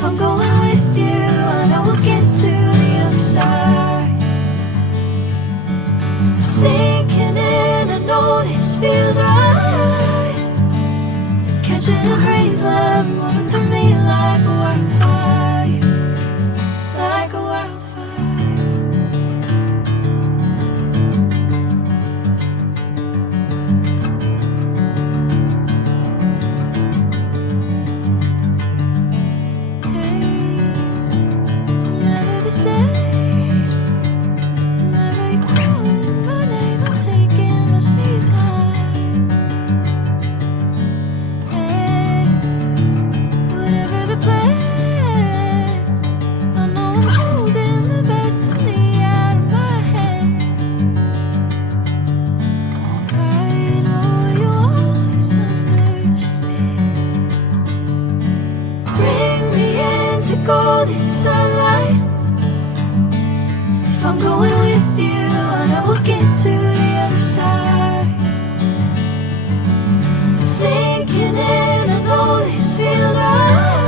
If I'm going with you, I know we'll get to the other side. Sinking in, I know this feels right. Catching a crazy love moving through me like a wildfire, like a wildfire. Hey, I'm never the same. Whenever you're calling my name, I'm taking my sweet time. Hey, whatever the plan, I know I'm holding the best of me out of my hand. I know you always understand. Bring me into golden sunlight. If I'm going with you, I know we'll get to the other side. Sinking in, I know this feels right.